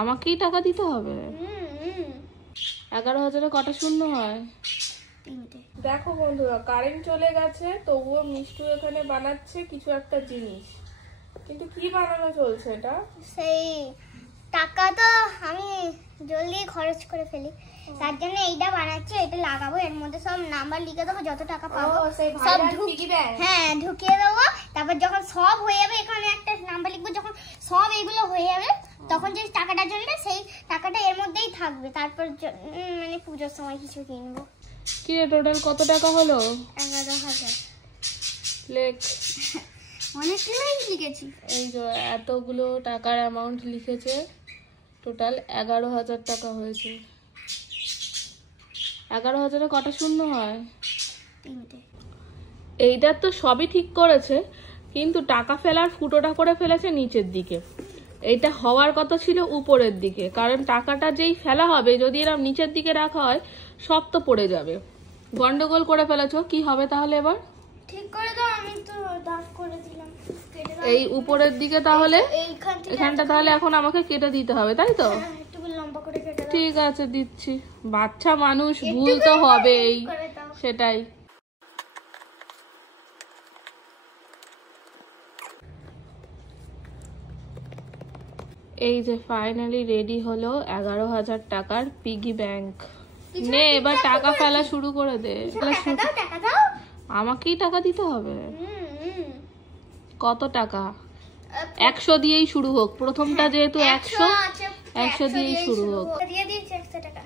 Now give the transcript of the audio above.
আমাকেই টাকা দিতে হবে। 11,000-এ কটা শূন্য হয়? দেখো বন্ধুরা, কারেন্ট চলে গেছে, তবুও মিষ্টু এখানে বানাচ্ছে কিছু একটা জিনিস। কিন্তু কি বানানো চলছে এটা? সেই টাকা তো আমি জলদি খরচ করে ফেলি, তার জন্য এইটা বানাচ্ছি। এটা লাগাবো, এর মধ্যে সব নাম্বার লিখে দেবো, যত টাকা পাবো সব ঢুকিয়ে দেবো। তারপর যখন সব হয়ে যাবে, এখানে একটা নাম্বার লিখবো, যখন সব এগুলো হয়ে যাবে তখন যে টাকাটা জ্বলবে সেই টাকাটা এর মধ্যেই থাকবে। তারপর মানে পুজোর সময় কিছু কিনবো। কি রে, টোটাল কত টাকা হলো? 11,000। লেখ। অনেকগুলোই লিখেছি। এই যে এতগুলো টাকার অ্যামাউন্ট লিখেছে, টোটাল 11,000 টাকা হয়েছে। 11,000-এ কটা শূন্য হয়? 3টে। এইটার তো সবই ঠিক করেছে, কিন্তু টাকা ফেলার ফুটোটা করে ফেলেছে নিচের দিকে। এইটা হওয়ার কথা ছিল উপরের দিকে, কারণ টাকাটা যেই ফেলা হবে, যদি এরকম নিচের দিকে রাখা হয় সব তো পড়ে যাবে। গন্ডগোল করে ফেলেছো। কি হবে তাহলে এবার? ঠিক করে দাও, আমি তো দাগ করে দিলাম। এই উপরের দিকে তাহলে এখানটা তাহলে এখন আমাকে কেটে দিতে হবে, তাই তো? একটু লম্বা করে কেটে দাও। ঠিক আছে, দিচ্ছি। বাচ্চা মানুষ, ভুল তো হবেই, সেটাই। এই যে ফাইনালি রেডি হলো 11,000 টাকার পিগি ব্যাংক। নে এবার টাকা ফেলা শুরু করে দে। আমাকেই টাকা দিতে হবে। কত টাকা? 100 দিয়েই শুরু হোক। প্রথমটা যেহেতু 100 দিয়েই শুরু হোক। দিয়ে দিচ্ছি 100 টাকা।